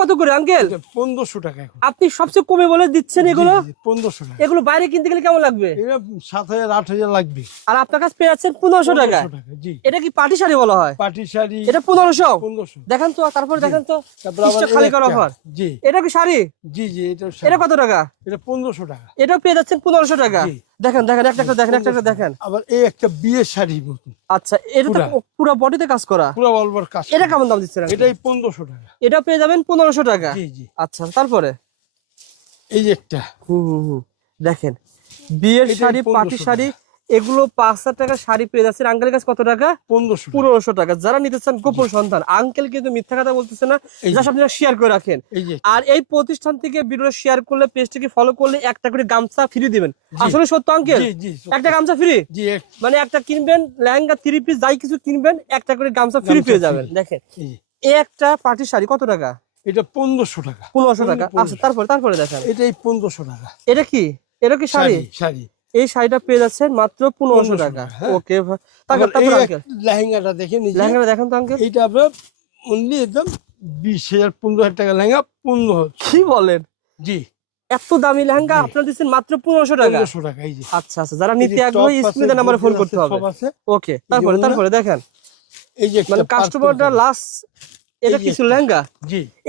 কত করে আঙ্কেল? 1500 টাকা। আপনি সবচেয়ে কমে বলে দিচ্ছেন এগুলো? 1500 টাকা। এগুলো বাইরে কিনতে গেলে কেমন লাগবে? এটা 7000 8000 লাগবে। আর আপনার কাছে পেয়ে যাচ্ছেন 1500 টাকা। জি। এটা কি পাটি শাড়ি বলা হয়? পাটি শাড়ি। এটা 1500। 1500। দেখেন তো, তারপর দেখেন তো। তারপর আবার খালি করা অফার। জি। এটা কি শাড়ি? জি জি, এটা কত টাকা? এটা 1500 টাকা। এটা পেয়ে যাচ্ছেন 1500 টাকা। জি। দেখেন দেখেন, একটা দেখেন, একটা দেখেন। আবার এই একটা বিয়ের শাড়ি মতন। আচ্ছা, এটা তো পুরো বডিতে কাজ করা। পুরো অলওভার কাজ। এটা কেমন দাম দিচ্ছেন? এটাই 1500 টাকা। এটা পেয়ে যাবেন 1500 টাকা। জি জি। আচ্ছা, তারপরে এই যে একটা দেখেন, বিয়ের এটাই শাড়ি, 1500 পাটি শাড়ি, এগুলো 5000 টাকা শাড়ি পেয়ে যাচ্ছেন। আঙ্কেলের কাছে কত টাকা? 1500 টাকা। যারা নিতে চান গোপন সন্ধান, আঙ্কেল কিন্তু মিথ্যা কথা বলতেছে না, জাস্ট আপনারা শেয়ার করে রাখেন। আর এই প্রতিষ্ঠান থেকে ভিডিও শেয়ার করলে, পেজটাকে ফলো করলে একটা করে গামছা ফ্রি দিবেন। আসলে সত্য আঙ্কেল? একটা গামছা ফ্রি। মানে একটা কিনবেন লেহেঙ্গা, 3 পিস, যাই কিছু কিনবেন, একটা করে গামছা ফ্রি পেয়ে যাবেন। দেখেন, এই একটা পাটি শাড়ি কত টাকা? এটা 1500 টাকা। 1500 টাকা। আচ্ছা, তারপরে দেখেন, এটাই 1500 টাকা। এটা কি? এটা কি শাড়ি? শাড়ি। এই শাড়িটা পেয়ে যাচ্ছেন মাত্র 1500 টাকা। ওকে, তারপর আঙ্কেল লেহেঙ্গাটা দেখেন। লেহেঙ্গাটা দেখেন তো আঙ্কেল। এইটা আপনার অনলি একদম 20000 15000 টাকা লেহেঙ্গা 1500। কি বলেন? জি। এত দামি লেহেঙ্গা আপনারা দিচ্ছেন মাত্র 1500 টাকা। 1500 টাকা। এই যে। আচ্ছা আচ্ছা, যারা নিতে আগ্রহী স্ক্রিনে নাম্বারে ফোন করতে হবে। ওকে, তারপরে দেখেন, এই যে মানে কাস্টমারটা লাস্ট, এটা কিছু লেহেঙ্গা। জি।